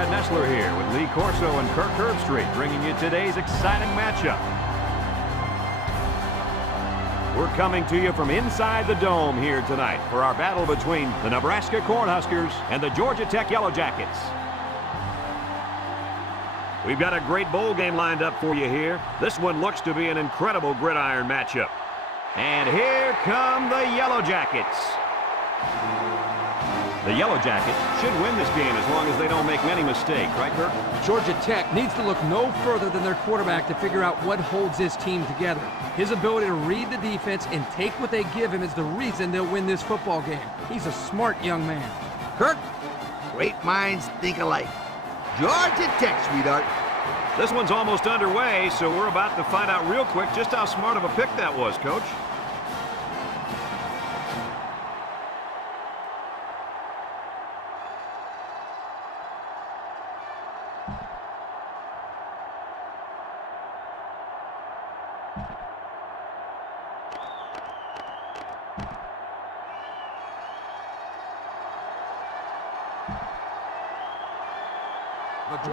Brad Nessler here with Lee Corso and Kirk Herbstreit, bringing you today's exciting matchup. We're coming to you from inside the dome here tonight for our battle between the Nebraska Cornhuskers and the Georgia Tech Yellow Jackets. We've got a great bowl game lined up for you here. This one looks to be an incredible gridiron matchup. And here come the Yellow Jackets. The Yellow Jackets should win this game as long as they don't make many mistakes, right, Kirk? Georgia Tech needs to look no further than their quarterback to figure out what holds this team together. His ability to read the defense and take what they give him is the reason they'll win this football game. He's a smart young man. Kirk, great minds think alike. Georgia Tech, sweetheart. This one's almost underway, so we're about to find out real quick just how smart of a pick that was, Coach.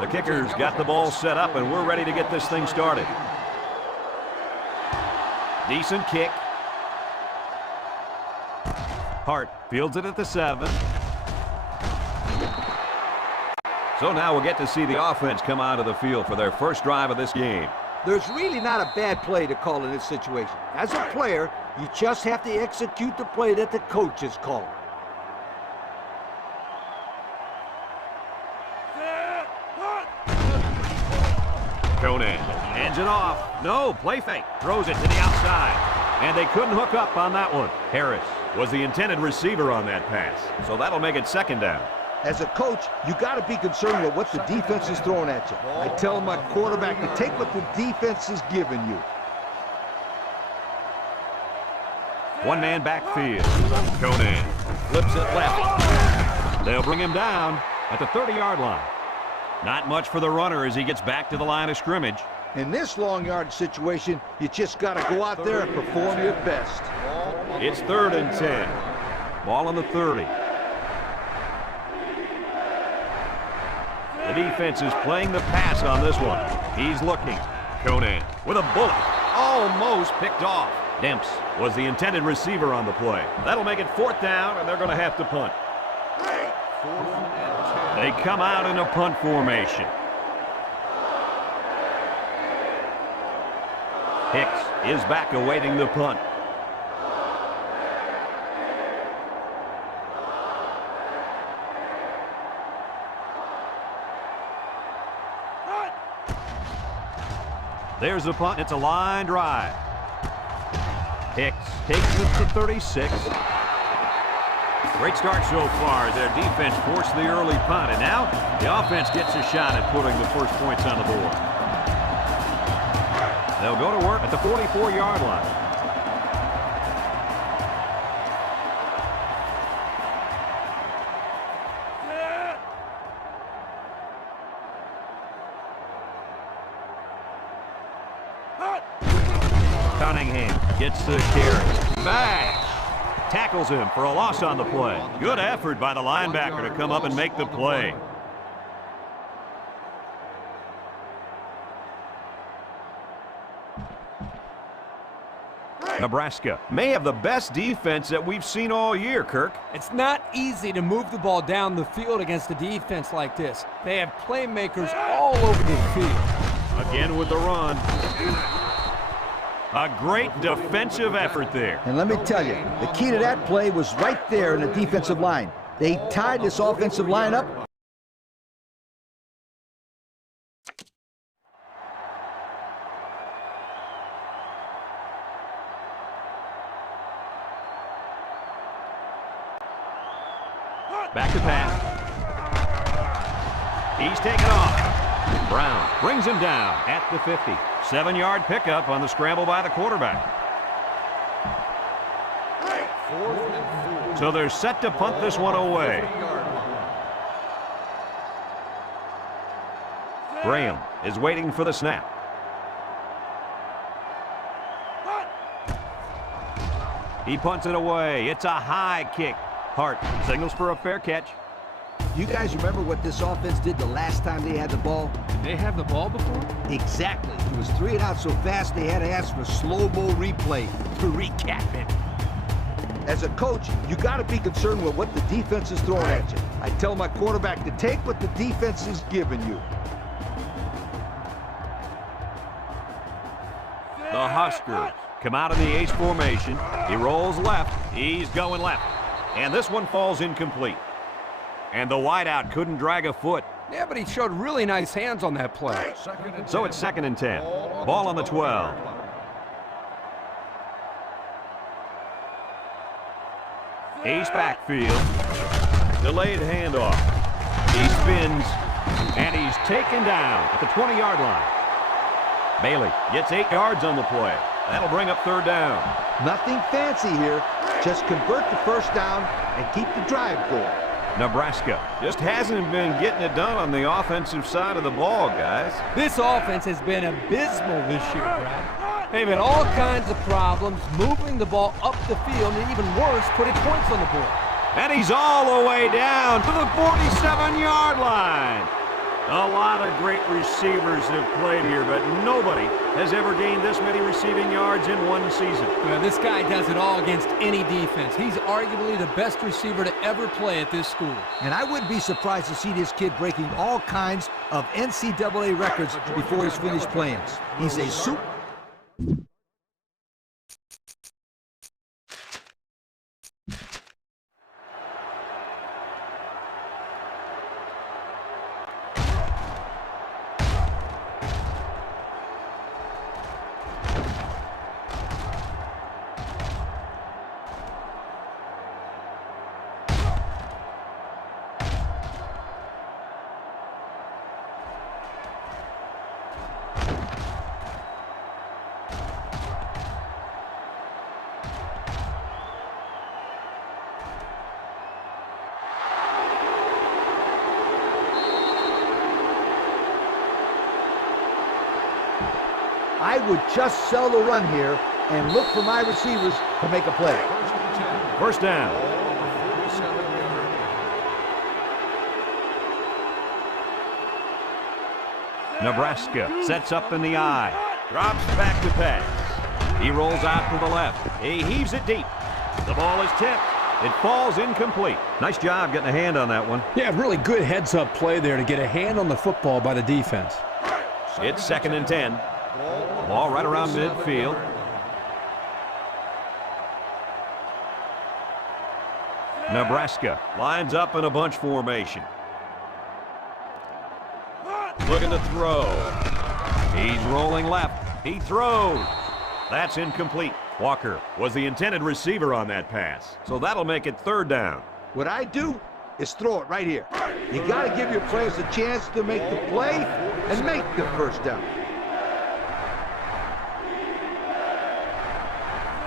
The kicker's got the ball set up, and we're ready to get this thing started. Decent kick. Hart fields it at the 7. So now we'll get to see the offense come out of the field for their first drive of this game. There's really not a bad play to call in this situation. As a player, you just have to execute the play that the coach is calling. Conan hands it off. No, play fake. Throws it to the outside. And they couldn't hook up on that one. Harris was the intended receiver on that pass. So that'll make it second down. As a coach, you got to be concerned with what the defense is throwing at you. I tell my quarterback to take what the defense is giving you. One man backfield. Conan flips it left. They'll bring him down at the 30-yard line. Not much for the runner as he gets back to the line of scrimmage. In this long yard situation, you just got to go out there and perform your best. It's 3rd and 10. Ball on the 30. The defense is playing the pass on this one. He's looking. Conan with a bullet. Almost picked off. Demps was the intended receiver on the play. That'll make it 4th down, and they're going to have to punt. They come out in a punt formation. Hicks is back awaiting the punt. There's the punt. It's a line drive. Hicks takes it to 36. Great start so far. Their defense forced the early punt, and now the offense gets a shot at putting the first points on the board. They'll go to work at the 44-yard line. Cunningham gets the carry. Back. Tackles him for a loss on the play. Good effort by the linebacker to come up and make the play. Nebraska may have the best defense that we've seen all year, Kirk. It's not easy to move the ball down the field against a defense like this. They have playmakers all over the field. Again with the run. A great defensive effort there. And let me tell you, the key to that play was right there in the defensive line. They tied this offensive line up. Back to pass. He's taken off. Brown brings him down at the 50. 7-yard pickup on the scramble by the quarterback. So they're set to punt this one away. Graham is waiting for the snap. He punts it away. It's a high kick. Hart signals for a fair catch. You guys remember what this offense did the last time they had the ball? Did they have the ball before? Exactly. It was 3 and out so fast they had to ask for slow-mo replay to recap it. As a coach, you got to be concerned with what the defense is throwing at you. I tell my quarterback to take what the defense is giving you. The Huskers come out in the ace formation. He rolls left. He's going left. And this one falls incomplete. And the wideout couldn't drag a foot. Yeah, but he showed really nice hands on that play. So it's 2nd and 10. Ball on the 12. Ace backfield. Delayed handoff. He spins. And he's taken down at the 20-yard line. Bailey gets 8 yards on the play. That'll bring up 3rd down. Nothing fancy here. Just convert the first down and keep the drive going. Nebraska just hasn't been getting it done on the offensive side of the ball, guys. This offense has been abysmal this year, Brad. They've had all kinds of problems moving the ball up the field, and even worse, putting points on the board. And he's all the way down to the 47-yard line. A lot of great receivers have played here, but nobody has ever gained this many receiving yards in one season. Well, this guy does it all against any defense. He's arguably the best receiver to ever play at this school. And I wouldn't be surprised to see this kid breaking all kinds of NCAA records before he's finished playing. He's a super... I would just sell the run here and look for my receivers to make a play. 1st down. Nebraska sets up in the eye. Drops back to pass. He rolls out to the left. He heaves it deep. The ball is tipped. It falls incomplete. Nice job getting a hand on that one. Yeah, really good heads-up play there to get a hand on the football by the defense. It's 2nd and 10. Ball right around midfield. Nebraska lines up in a bunch formation. Looking to throw. He's rolling left. He throws. That's incomplete. Walker was the intended receiver on that pass, so that'll make it 3rd down. What I do is throw it right here. You got to give your players a chance to make the play and make the first down.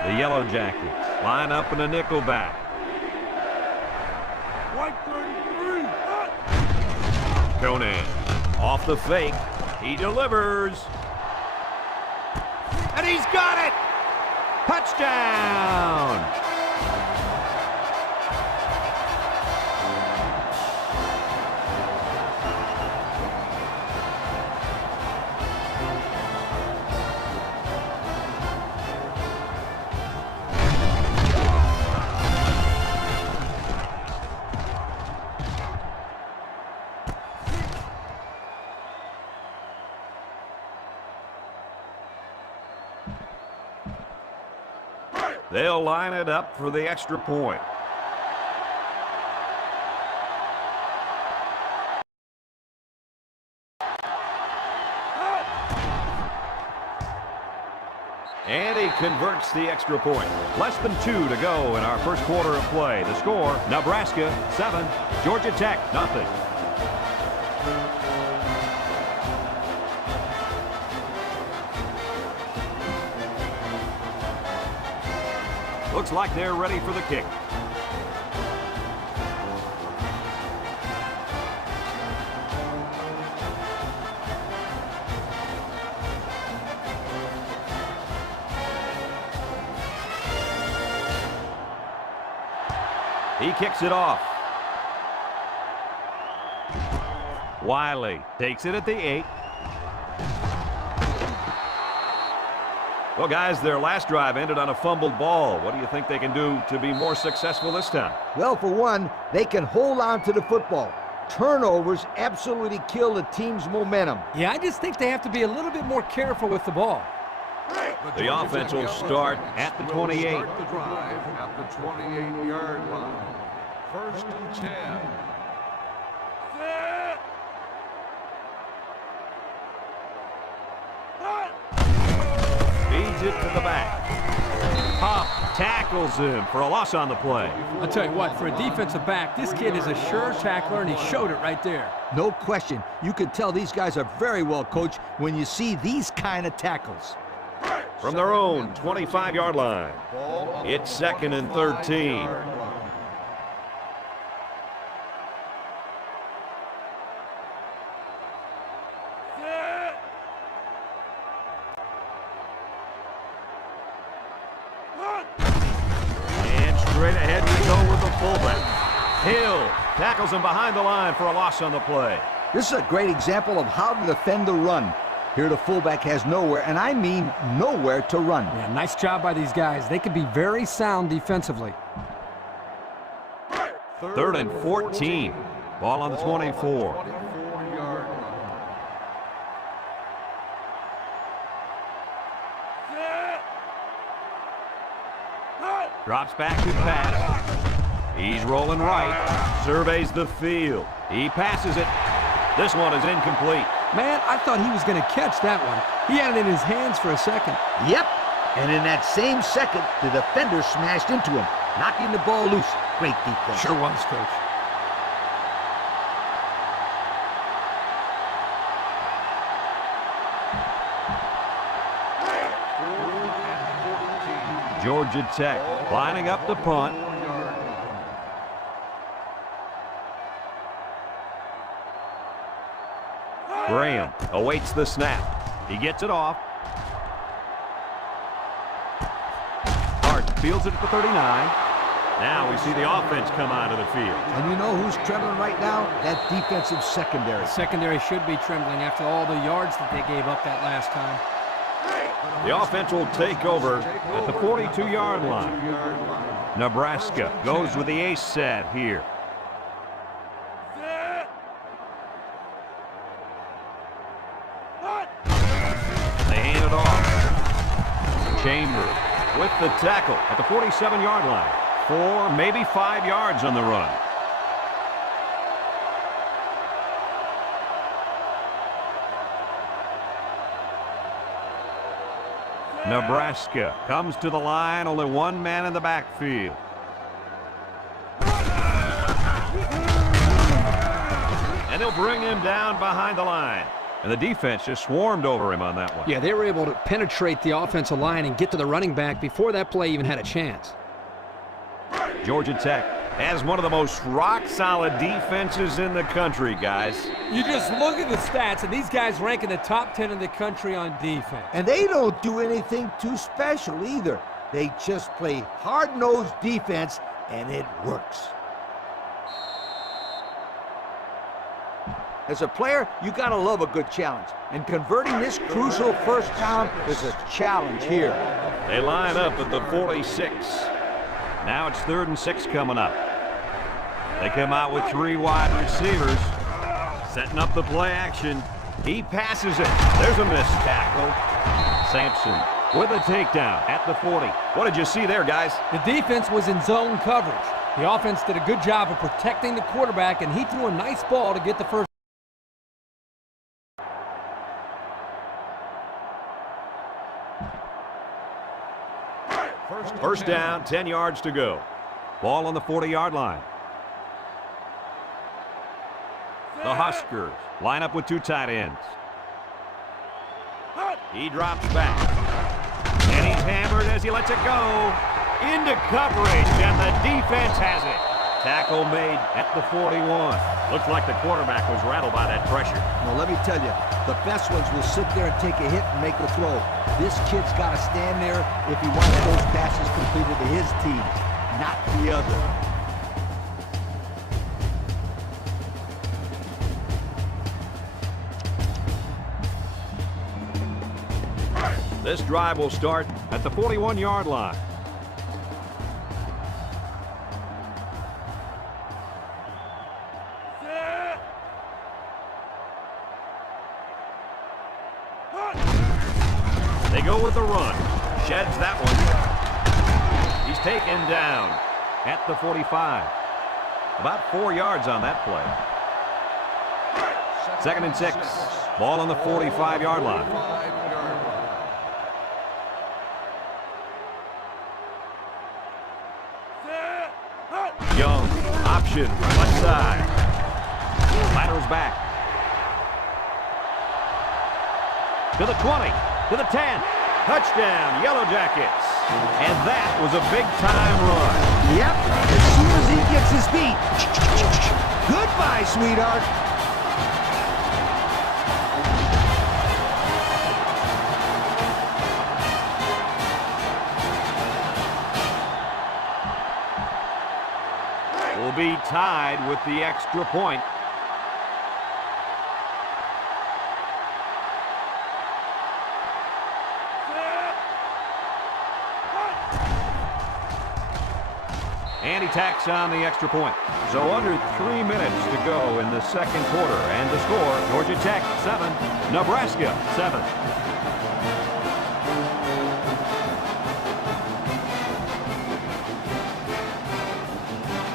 The Yellow Jackets line up in a nickel back. Conan off the fake. He delivers. And he's got it! Touchdown! They'll line it up for the extra point. And he converts the extra point. Less than 2 to go in our first quarter of play. The score, Nebraska 7, Georgia Tech nothing. Looks like they're ready for the kick. He kicks it off. Wiley takes it at the 8. Well, guys, their last drive ended on a fumbled ball. What do you think they can do to be more successful this time? Well, for one, they can hold on to the football. Turnovers absolutely kill the team's momentum. Yeah, I just think they have to be a little bit more careful with the ball. The offense will start at the 28. Start the drive at the 28-yard line. First and 10. Feeds it to the back. Pop tackles him for a loss on the play. I'll tell you what, for a defensive back, this kid is a sure tackler, and he showed it right there. No question. You can tell these guys are very well coached when you see these kind of tackles. From their own 25-yard line, it's 2nd and 13. And straight ahead we go with the fullback. Hill tackles him behind the line for a loss on the play. This is a great example of how to defend the run. Here the fullback has nowhere, and I mean nowhere to run. Yeah, nice job by these guys. They can be very sound defensively. 3rd and 14. Ball on the 24. 24-yard line. Drops back to pass. He's rolling right. Surveys the field. He passes it. This one is incomplete. Man, I thought he was going to catch that one. He had it in his hands for a second. Yep, and in that same second, the defender smashed into him, knocking the ball loose. Great defense. Sure was, Coach. Georgia Tech lining up the punt. Graham awaits the snap. He gets it off. Hart fields it at the 39. Now we see the offense come onto the field. And you know who's trembling right now? That defensive secondary. The secondary should be trembling after all the yards that they gave up that last time. The offense will take over at the 42-yard line. Nebraska goes with the ace set here. They hand it off. Chambers with the tackle at the 47-yard line. 4, maybe 5 yards on the run. Nebraska comes to the line, only one man in the backfield. And they'll bring him down behind the line. And the defense just swarmed over him on that one. Yeah, they were able to penetrate the offensive line and get to the running back before that play even had a chance. Georgia Tech has one of the most rock-solid defenses in the country, guys. You just look at the stats, and these guys rank in the top 10 in the country on defense. And they don't do anything too special either. They just play hard-nosed defense, and it works. As a player, you gotta love a good challenge. And converting this crucial first down is a challenge here. They line up at the 46. Now it's 3rd and 6 coming up. They come out with 3 wide receivers. Setting up the play action. He passes it. There's a missed tackle. Sampson with a takedown at the 40. What did you see there, guys? The defense was in zone coverage. The offense did a good job of protecting the quarterback, and he threw a nice ball to get the first. First down, 10 yards to go. Ball on the 40-yard line. The Huskers line up with 2 tight ends. He drops back. And he's hammered as he lets it go. Into coverage, and the defense has it. Tackle made at the 41. Looks like the quarterback was rattled by that pressure. Well, let me tell you, the best ones will sit there and take a hit and make a throw. This kid's got to stand there if he wants those passes completed to his team, not the other. This drive will start at the 41-yard line. They go with the run. Sheds that one. He's taken down at the 45. About 4 yards on that play. 2nd and 6. Ball on the 45-yard line. Young, option, left side. Laterals back. To the 20, to the 10. Touchdown, Yellow Jackets. And that was a big-time run. Yep, as soon as he gets his feet. Goodbye, sweetheart. Will be tied with the extra point. And he tacks on the extra point. So under 3 minutes to go in the second quarter. And the score, Georgia Tech 7, Nebraska 7.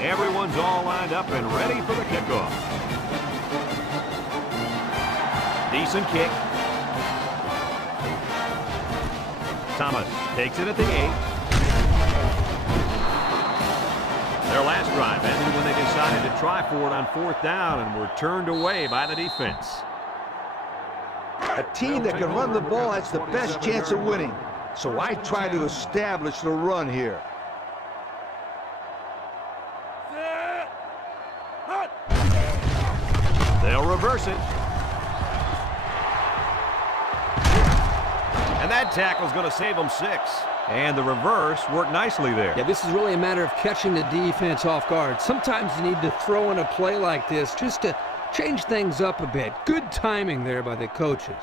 Everyone's all lined up and ready for the kickoff. Decent kick. Thomas takes it at the 8. Their last drive ended when they decided to try for it on 4th down and were turned away by the defense. A team that can run the ball has the best chance of winning. So I try to establish the run here. They'll reverse it. And that tackle's going to save them 6. And the reverse worked nicely there. Yeah, this is really a matter of catching the defense off guard. Sometimes you need to throw in a play like this just to change things up a bit. Good timing there by the coaches.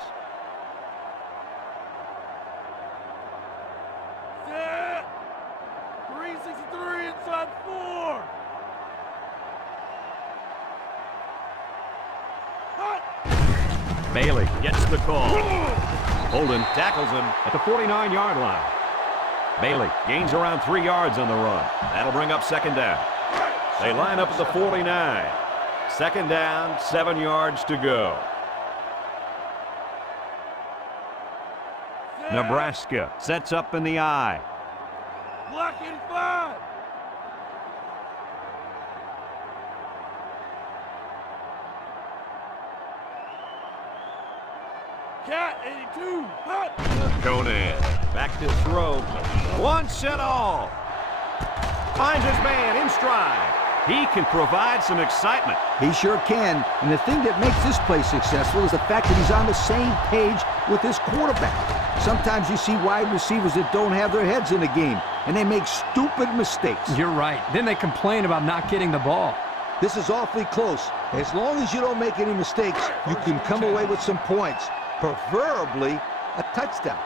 Set. 363 inside 4. Bailey gets the call. Holden tackles him at the 49-yard line. Bailey gains around 3 yards on the run. That'll bring up 2nd down. They line up at the 49. 2nd down, 7 yards to go. Nebraska sets up in the I. Block 85. Cat 82. Hut. Conan back to throw. Once and all. Finds his man in stride. He can provide some excitement. He sure can. And the thing that makes this play successful is the fact that he's on the same page with his quarterback. Sometimes you see wide receivers that don't have their heads in the game, and they make stupid mistakes. You're right. Then they complain about not getting the ball. This is awfully close. As long as you don't make any mistakes, you can come away with some points, preferably a touchdown.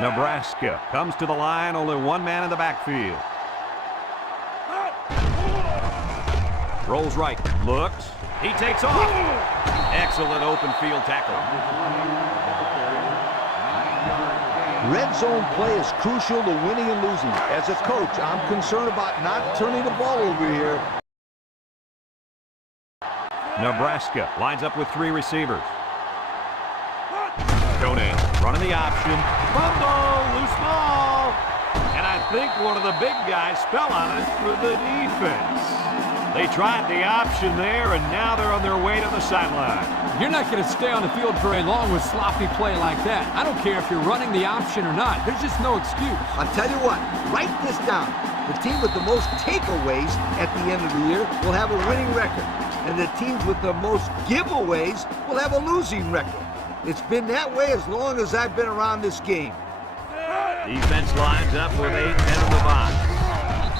Nebraska comes to the line, only one man in the backfield. Rolls right, looks, he takes off. Excellent open field tackle. Red zone play is crucial to winning and losing. As a coach, I'm concerned about not turning the ball over here. Nebraska lines up with 3 receivers. Conan running the option. Fumble, loose ball. And I think one of the big guys fell on it for the defense. They tried the option there, and now they're on their way to the sideline. You're not going to stay on the field very long with sloppy play like that. I don't care if you're running the option or not. There's just no excuse. I'll tell you what, write this down. The team with the most takeaways at the end of the year will have a winning record. And the teams with the most giveaways will have a losing record. It's been that way as long as I've been around this game. Defense lines up with 8 men in the box.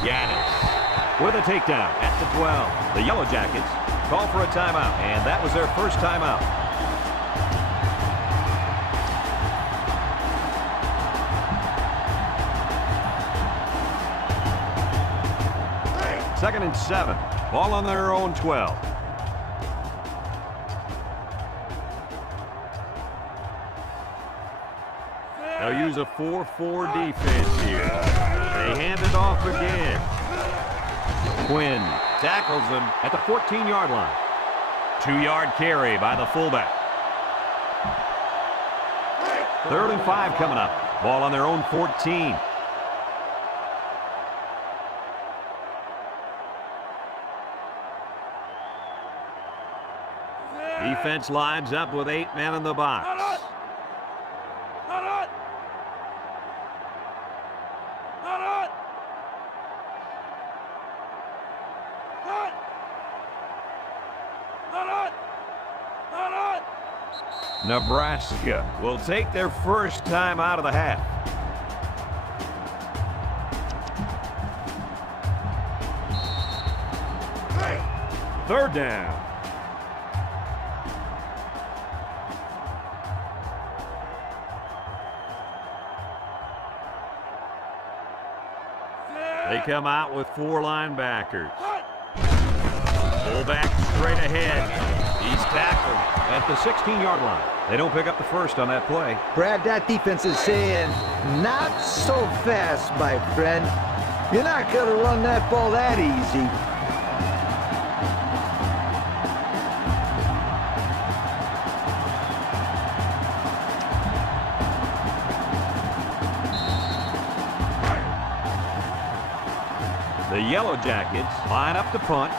Gaddis with a takedown at the 12. The Yellow Jackets call for a timeout, and that was their first timeout. 2nd and 7. Ball on their own 12. They'll use a 4-4 defense here. They hand it off again. Quinn tackles him at the 14-yard line. 2-yard carry by the fullback. 3rd and 5 coming up. Ball on their own 14. Defense lines up with 8 men in the box. Nebraska will take their first time out of the half. Third down. They come out with 4 linebackers. Fullback straight ahead. He's tackled at the 16-yard line. They don't pick up the first on that play. Brad, that defense is saying, not so fast, my friend. You're not going to run that ball that easy. The Yellow Jackets line up to punt.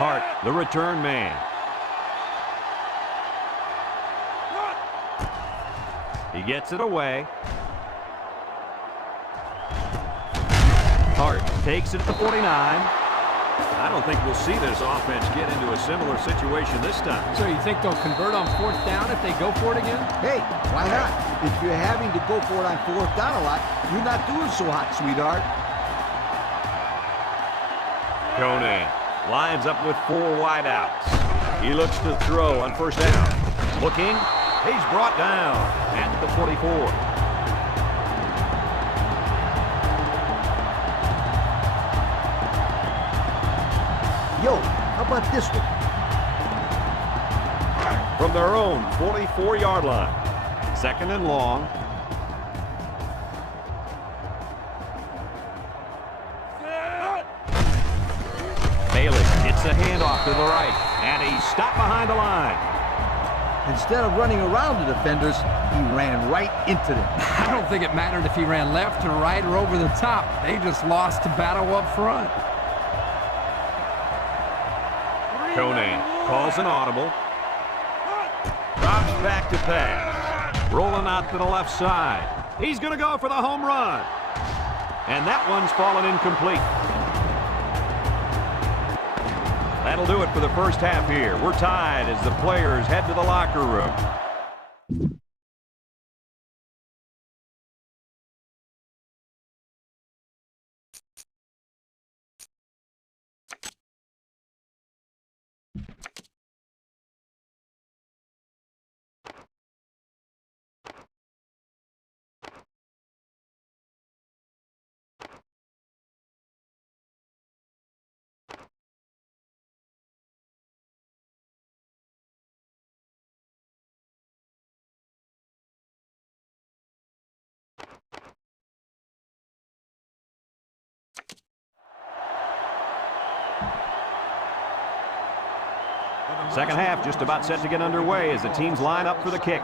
Hart, the return man. He gets it away. Hart takes it to 49. I don't think we'll see this offense get into a similar situation this time. So you think they'll convert on 4th down if they go for it again? Hey, why not? If you're having to go for it on 4th down a lot, you're not doing so hot, sweetheart. Conan lines up with 4 wideouts. He looks to throw on 1st down. Looking. He's brought down at the 44. Yo, how about this one? From their own 44-yard line. 2nd and long. Bailey gets a handoff to the right, and he's stopped behind the line. Instead of running around the defenders, he ran right into them. I don't think it mattered if he ran left or right or over the top. They just lost to battle up front. Conan calls an audible. Drops back to pass. Rolling out to the left side. He's going to go for the home run. And that one's fallen incomplete. That'll do it for the first half here. We're tied as the players head to the locker room. Second half just about set to get underway as the teams line up for the kick.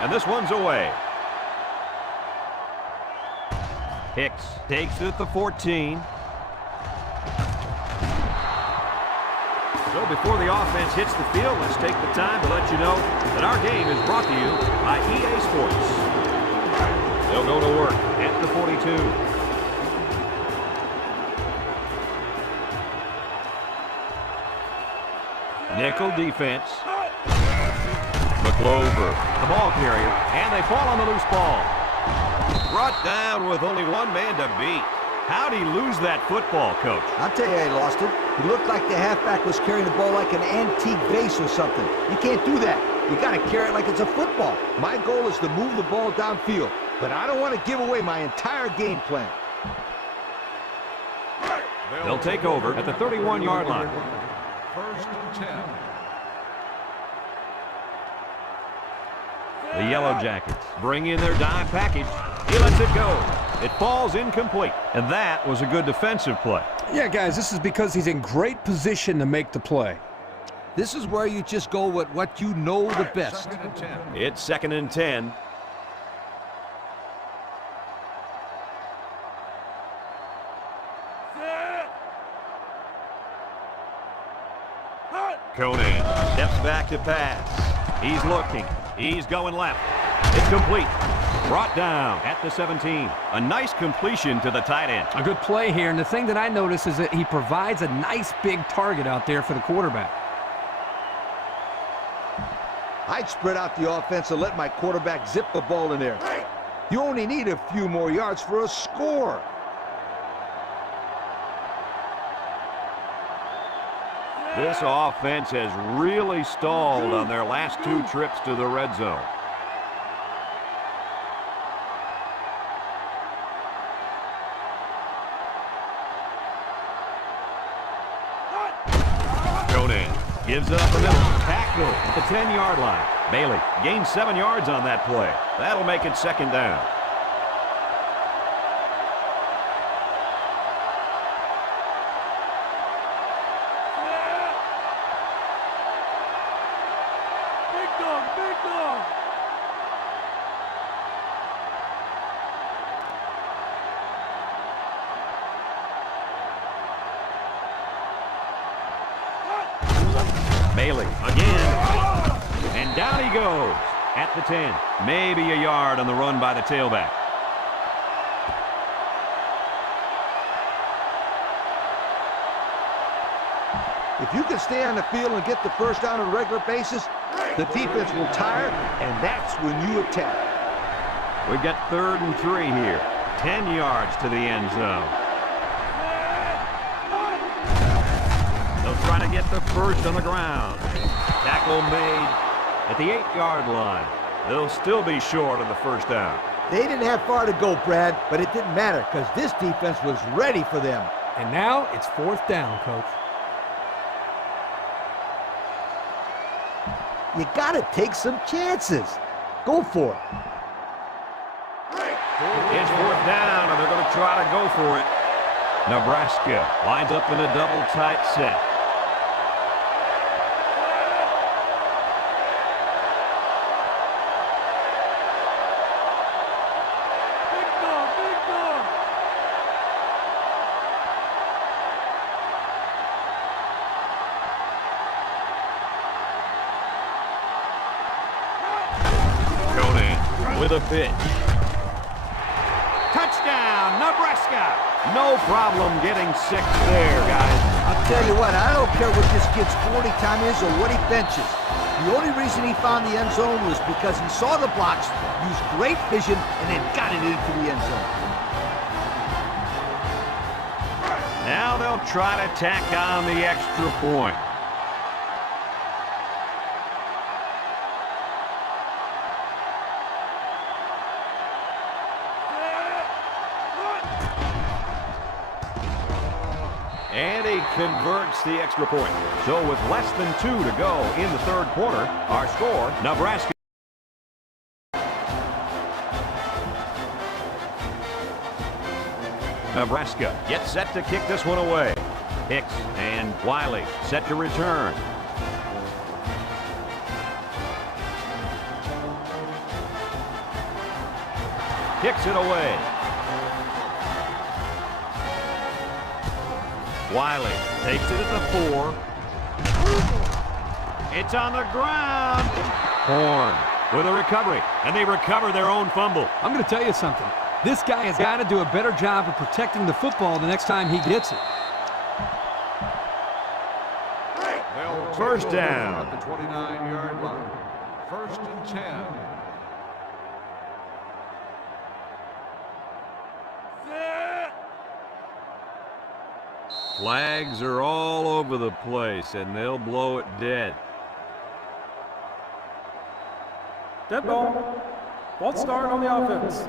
And this one's away. Hicks takes it at the 14. So before the offense hits the field, let's take the time to let you know that our game is brought to you by EA Sports. They'll go to work at the 42. Nickel defense. McClover, the ball carrier, and they fall on the loose ball. Brought down with only 1 man to beat. How'd he lose that football, Coach? I'll tell you how he lost it. He looked like the halfback was carrying the ball like an antique vase or something. You can't do that. You got to carry it like it's a football. My goal is to move the ball downfield, but I don't want to give away my entire game plan. They'll take over at the 31-yard line. First and 10. The Yellow Jackets bring in their dime package. He lets it go. It falls incomplete. And that was a good defensive play. Yeah, guys, this is because he's in great position to make the play. This is where you just go with what you know the best. Second and 10. It's 2nd and 10. Conan steps back to pass. He's looking. He's going left. It's complete. Brought down at the 17. A nice completion to the tight end. A good play here, and the thing that I notice is that he provides a nice big target out there for the quarterback. I'd spread out the offense and let my quarterback zip the ball in there. You only need a few more yards for a score. This offense has really stalled on their last 2 trips to the red zone. Conan gives it up the middle. Tackle at the 10-yard line. Bailey gains 7 yards on that play. That'll make it 2nd down. Bailey again. And down he goes at the 10. Maybe a yard on the run by the tailback. If you can stay on the field and get the first down on a regular basis, the defense will tire, and that's when you attack. We've got 3rd and 3 here. 10 yards to the end zone. They'll try to get the first on the ground. Tackle made at the 8-yard line. They'll still be short of the first down. They didn't have far to go, Brad, but it didn't matter because this defense was ready for them. And now it's 4th down, Coach. You got to take some chances. Go for it. It's 4th down, and they're going to try to go for it. Nebraska lines up in a double tight set. Conan with a pitch. Touchdown, Nebraska! No problem getting 6 there, guys. I'll tell you what, I don't care what this kid's 40 time is or what he benches. The only reason he found the end zone was because he saw the blocks, used great vision, and then got it into the end zone. Now they'll try to tack on the extra point. And he converts the extra point. So with less than 2 to go in the 3rd quarter, our score, Nebraska. Nebraska gets set to kick this one away. Hicks and Wiley set to return. Kicks it away. Wiley takes it at the 4. It's on the ground. Horn with a recovery, and they recover their own fumble. I'm going to tell you something. This guy has got to do a better job of protecting the football the next time he gets it. First down. At the 29-yard line. First and 10. Flags are all over the place, and they'll blow it dead. Dead ball. False start on the offense.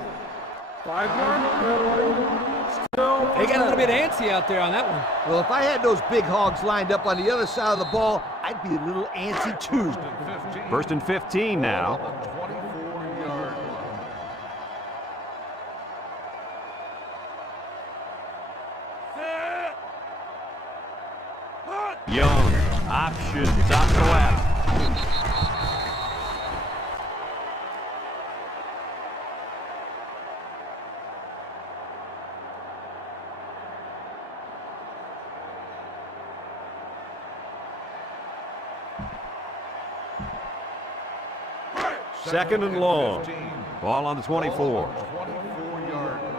5-yard penalty. Still. They got a little bit antsy out there on that one. Well, if I had those big hogs lined up on the other side of the ball, I'd be a little antsy too. 1st and 15 now. 24-yard line. Young, option, top to left. Second and long. Ball on the 24. 24-yard line.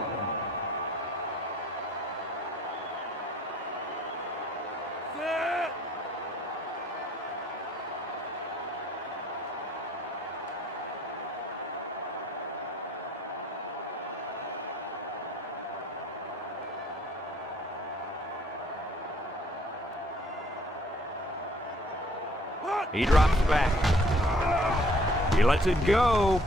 He drops back. He lets it go.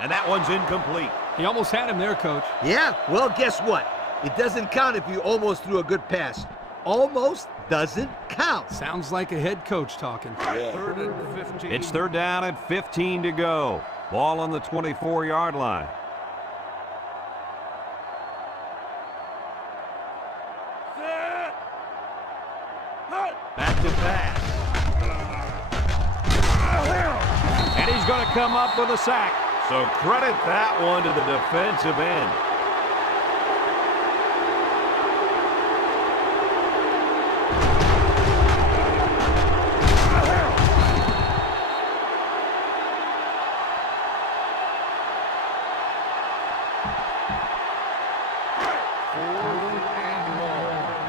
And that one's incomplete. He almost had him there, Coach. Yeah? Well, guess what? It doesn't count if you almost threw a good pass. Almost doesn't count. Sounds like a head coach talking. 3rd and 15. It's 3rd down and 15 to go. Ball on the 24-yard line. Back to pass. And he's going to come up with a sack. So credit that one to the defensive end.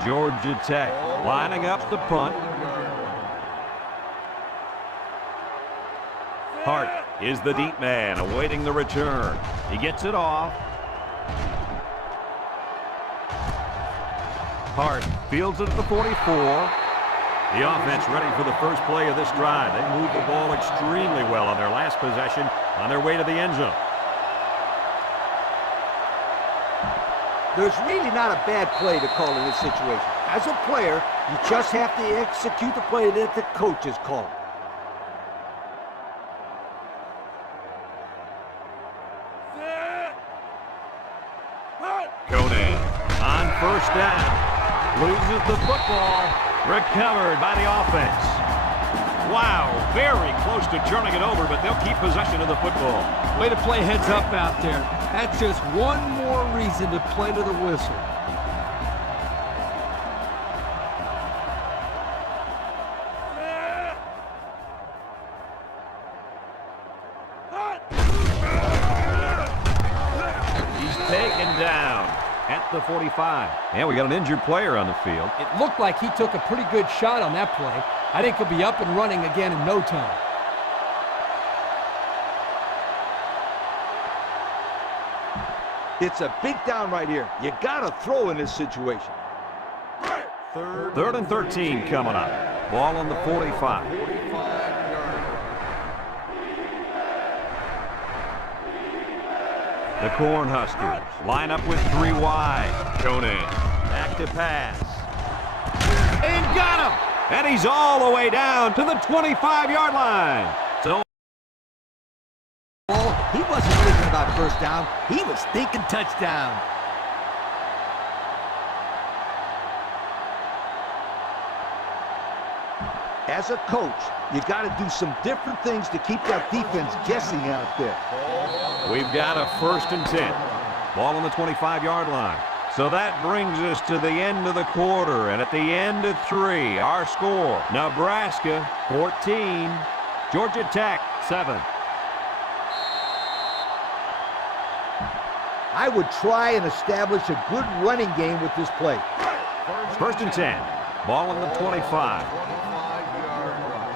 Georgia Tech lining up the punt. Hart is the deep man awaiting the return. He gets it off. Hart fields it at the 44. The offense ready for the first play of this drive. They moved the ball extremely well on their last possession on their way to the end zone. There's really not a bad play to call in this situation. As a player, you just have to execute the play that the coach is calling. Conan on 1st down. Loses the football. Recovered by the offense. Wow, very close to turning it over, but they'll keep possession of the football. Way to play heads up out there. That's just one more reason to play to the whistle. He's taken down at the 45. Yeah, we got an injured player on the field. It looked like he took a pretty good shot on that play. I think he'll be up and running again in no time. It's a big down right here. You got to throw in this situation. 3rd and 13 coming up. Ball on the 45. 45-yard line. The Cornhuskers line up with 3 wide. Conan back to pass. And got him! And he's all the way down to the 25-yard line. So He wasn't thinking about first down. He was thinking touchdown. As a coach, you got to do some different things to keep that defense guessing out there. we've got a 1st and 10. Ball on the 25-yard line. So that brings us to the end of the quarter, and at the end of 3, our score, Nebraska 14, Georgia Tech 7. I would try and establish a good running game with this play. 1st and 10. Ball on the 25. 25-yard line.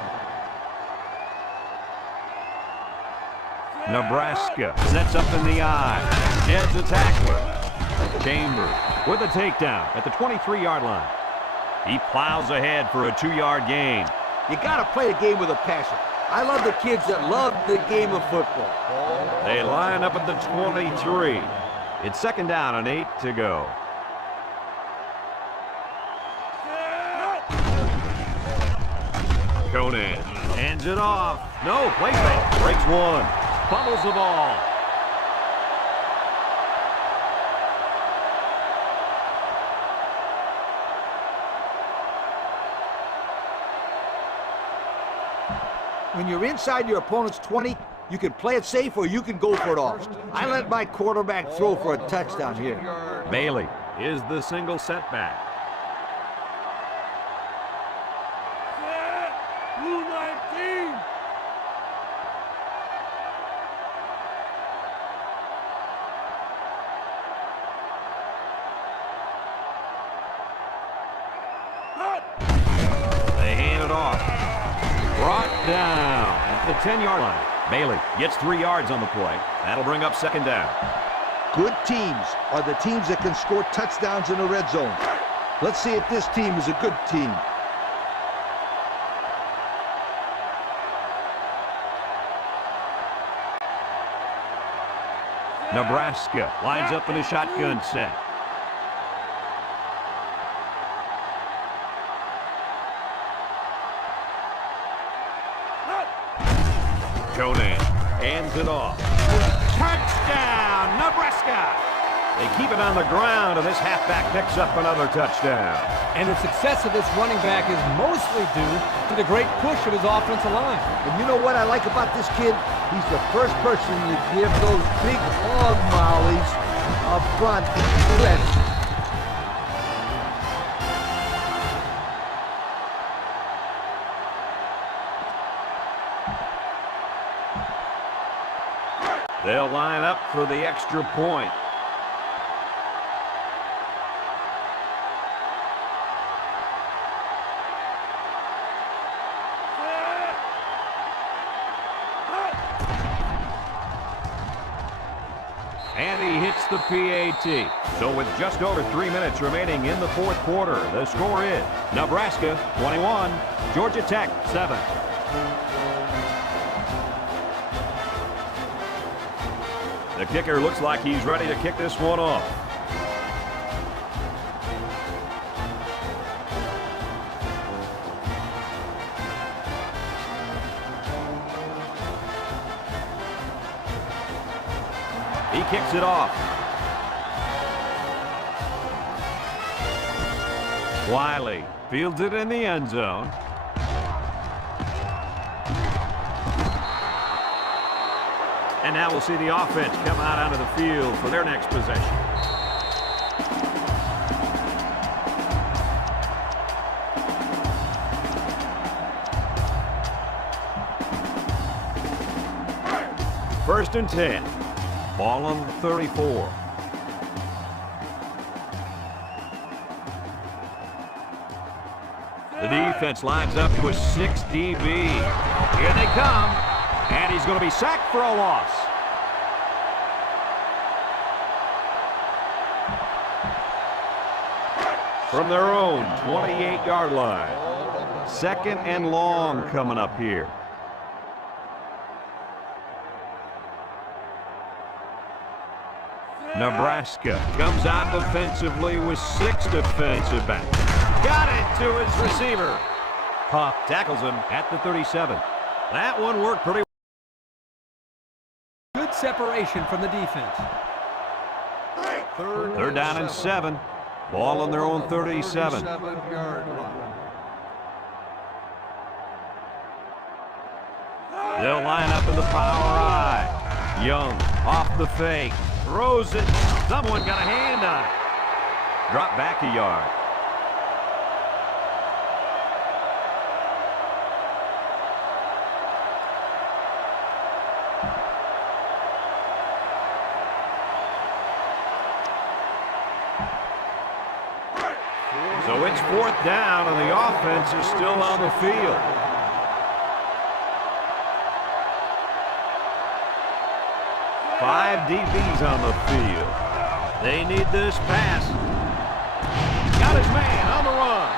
Nebraska sets up in the eye. Jed's a tackler. Chambers with a takedown at the 23-yard line. He plows ahead for a 2-yard gain. You got to play the game with a passion. I love the kids that love the game of football. They line up at the 23. It's 2nd down and 8 to go. Conan hands it off. No, play fake. Breaks one. Fumbles the ball. When you're inside your opponent's 20, you can play it safe or you can go for it all. I let my quarterback throw for a touchdown here. Bailey is the single setback. Blue 19. They hand it off. Brought down at the 10-yard line. Bailey gets 3 yards on the play. That'll bring up 2nd down. Good teams are the teams that can score touchdowns in the red zone. Let's see if this team is a good team. Nebraska lines up in a shotgun set. Conan hands it off. Touchdown, Nebraska! They keep it on the ground, and this halfback picks up another touchdown. And the success of this running back is mostly due to the great push of his offensive line. And you know what I like about this kid? He's the first person to give those big hog mollies up front credit. They'll line up for the extra point. And he hits the PAT. So with just over 3 minutes remaining in the 4th quarter, the score is Nebraska 21, Georgia Tech 7. The kicker looks like he's ready to kick this one off. He kicks it off. Wiley fields it in the end zone. And now we'll see the offense come out onto the field for their next possession. First and 10. Ball on the 34. The defense lines up to a 6 DB. Here they come. And he's going to be sacked for a loss. From their own 28-yard line. 2nd and long coming up here. Nebraska comes out defensively with 6 defensive backs. Got it to his receiver. Huff tackles him at the 37. That one worked pretty well. Good separation from the defense. Third down and 7. Ball on their own 37. They'll line up in the power I. Young off the fake. Throws it. Someone got a hand on it. Drop back a yard. So it's 4th down, and the offense is still on the field. Five DBs on the field. They need this pass. Got his man on the run.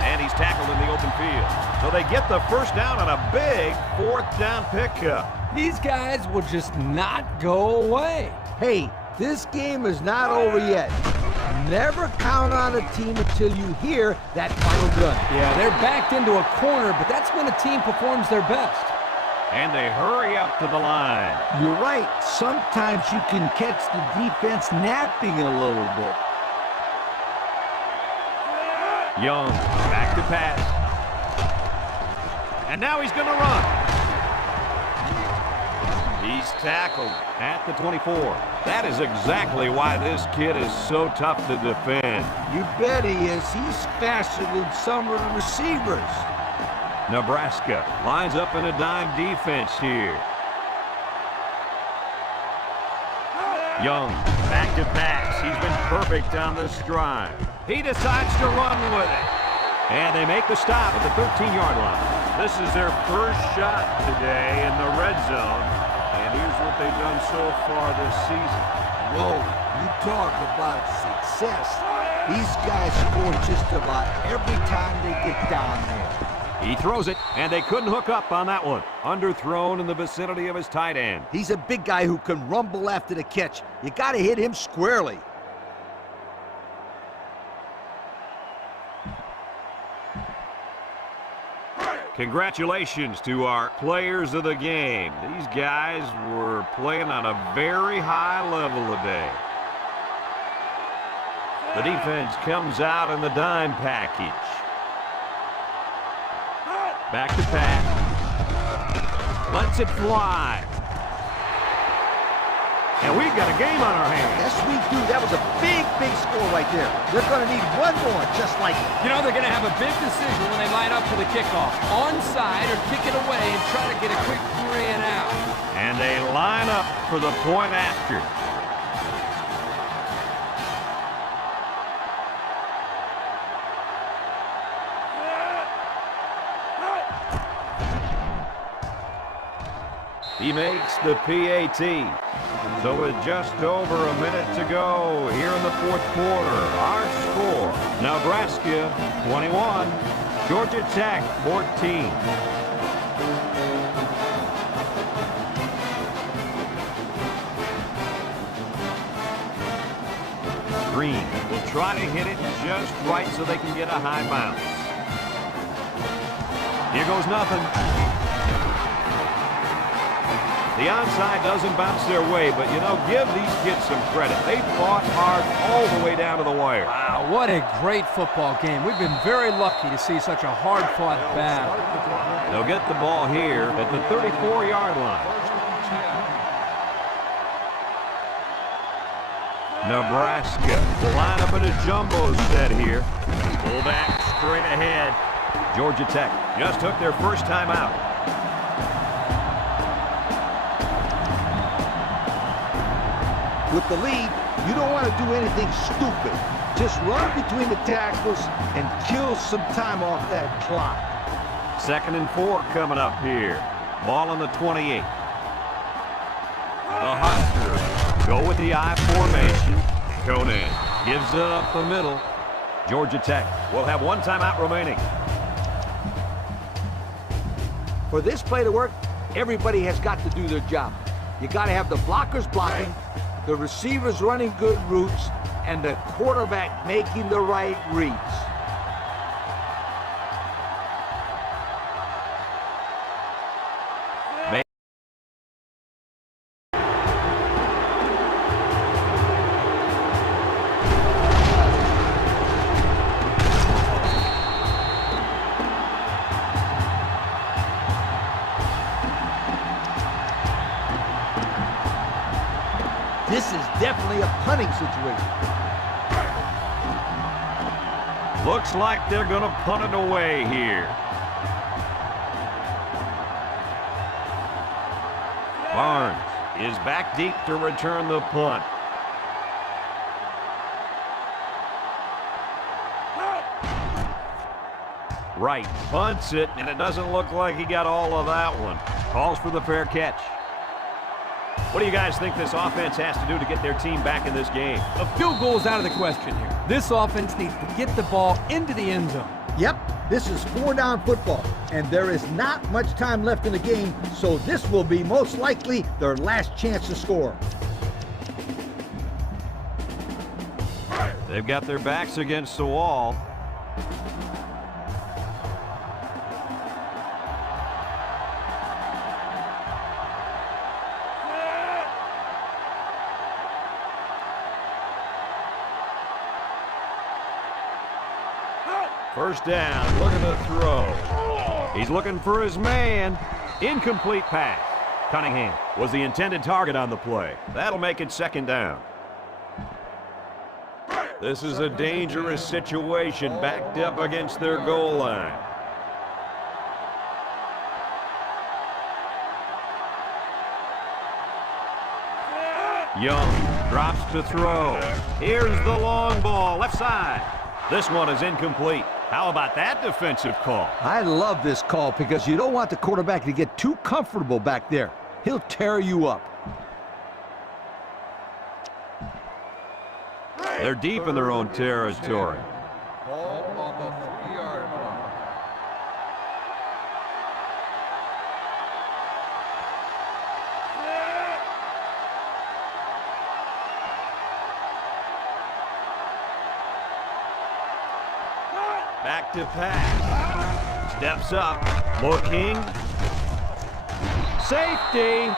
And he's tackled in the open field. So they get the first down on a big fourth down pickup. These guys will just not go away. Hey, this game is not over yet. Never count on a team until you hear that final gun. Yeah, they're backed into a corner, but that's when a team performs their best. And they hurry up to the line. You're right. Sometimes you can catch the defense napping a little bit. Young, back to pass. And now he's going to run. He's tackled at the 24. That is exactly why this kid is so tough to defend. You bet he is. He's faster than some of the receivers. Nebraska lines up in a dime defense here. Young, back to pass. He's been perfect on this drive. He decides to run with it. And they make the stop at the 13-yard line. This is their first shot today in the red zone. And here's what they've done so far this season. Whoa, you talk about success. These guys score just about every time they get down there. He throws it, and they couldn't hook up on that one. Underthrown in the vicinity of his tight end. He's a big guy who can rumble after the catch. You got to hit him squarely. Congratulations to our players of the game. These guys were playing on a very high level today. The defense comes out in the dime package. Back to pass. Lets it fly. And we've got a game on our hands. Yes, we do. That was a big, big score right there. They're going to need one more just like it. You know, they're going to have a big decision when they line up for the kickoff. Onside or kick it away and try to get a quick 3 and out. And they line up for the point after. He makes the PAT. So with just over a minute to go here in the fourth quarter, our score, Nebraska 21, Georgia Tech 14. Green will try to hit it just right so they can get a high bounce. Here goes nothing. The onside doesn't bounce their way, but, you know, give these kids some credit. They fought hard all the way down to the wire. Wow, what a great football game. We've been very lucky to see such a hard-fought battle. They'll get the ball here at the 34-yard line. Nebraska will line up in a jumbo set here. Pull back straight ahead. Georgia Tech just took their first time out. With the lead, you don't want to do anything stupid. Just run between the tackles and kill some time off that clock. 2nd and 4 coming up here. Ball on the 28. The Huskers go with the I formation. Conan gives it up the middle. Georgia Tech will have one timeout remaining. For this play to work, everybody has got to do their job. You got to have the blockers blocking, the receivers running good routes, and the quarterback making the right reads. This is definitely a punting situation. Looks like they're going to punt it away here. Barnes is back deep to return the punt. Wright punts it, and it doesn't look like he got all of that one. Calls for the fair catch. What do you guys think this offense has to do to get their team back in this game? A field goal is out of the question here. This offense needs to get the ball into the end zone. Yep, this is 4-down football, and there is not much time left in the game, so this will be most likely their last chance to score. They've got their backs against the wall. First down, looking to throw. He's looking for his man. Incomplete pass. Cunningham was the intended target on the play. That'll make it second down. This is a dangerous situation, backed up against their goal line. Young drops to throw. Here's the long ball, left side. This one is incomplete. How about that defensive call? I love this call because you don't want the quarterback to get too comfortable back there. He'll tear you up. They're deep in their own territory. Ball on the 3-yard line. Back to pass. Steps up. Looking. Safety.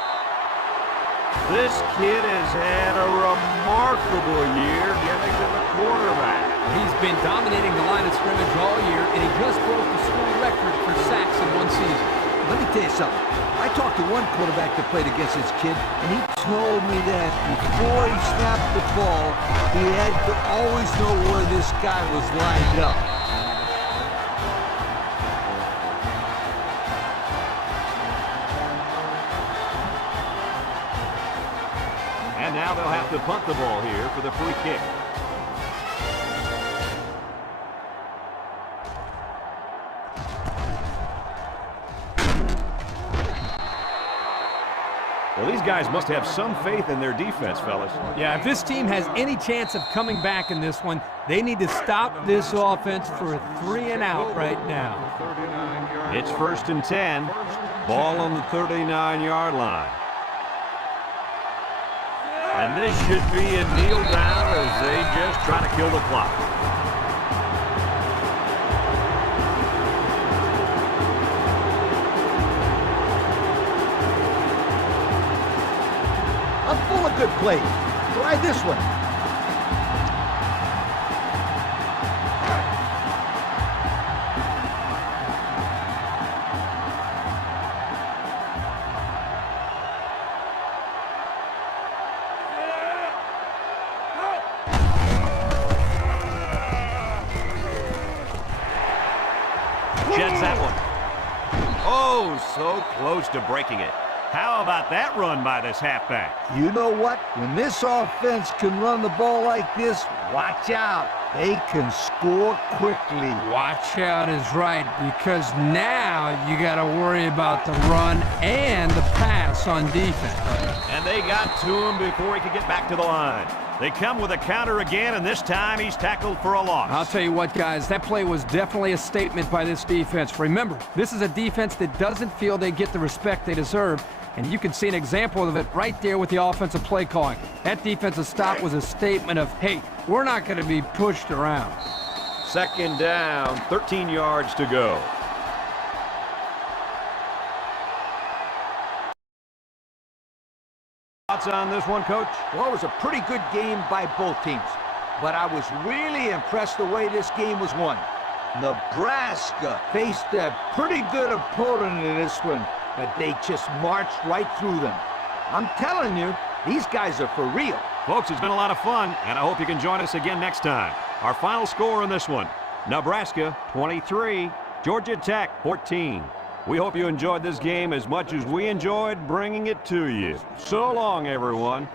This kid has had a remarkable year getting to the quarterback. He's been dominating the line of scrimmage all year, and he just broke the school record for sacks in one season. Let me tell you something. I talked to one quarterback that played against this kid, and he told me that before he snapped the ball, he had to always know where this guy was lined up. And now they'll have to punt the ball here for the free kick. Well, these guys must have some faith in their defense, fellas. Yeah, if this team has any chance of coming back in this one, they need to stop this offense for a 3-and-out right now. It's 1st and 10. Ball on the 39-yard line. And this should be a kneel down as they just try to kill the clock. I'm full of good plays. Try this one. Jets that one. Oh, so close to breaking it. How about that run by this halfback? You know what? When this offense can run the ball like this, watch out. They can score quickly. Watch out is right, because now you got to worry about the run and the pass on defense. And they got to him before he could get back to the line. They come with a counter again, and this time he's tackled for a loss. I'll tell you what, guys, that play was definitely a statement by this defense. Remember, this is a defense that doesn't feel they get the respect they deserve, and you can see an example of it right there with the offensive play calling. That defensive stop was a statement of, hey, we're not going to be pushed around. Second down, 13 yards to go. Thoughts on this one, Coach? Well, it was a pretty good game by both teams, but I was really impressed the way this game was won. Nebraska faced a pretty good opponent in this one, but they just marched right through them. I'm telling you, these guys are for real. Folks, it's been a lot of fun, and I hope you can join us again next time. Our final score in this one, Nebraska 23, Georgia Tech 14. We hope you enjoyed this game as much as we enjoyed bringing it to you. So long, everyone.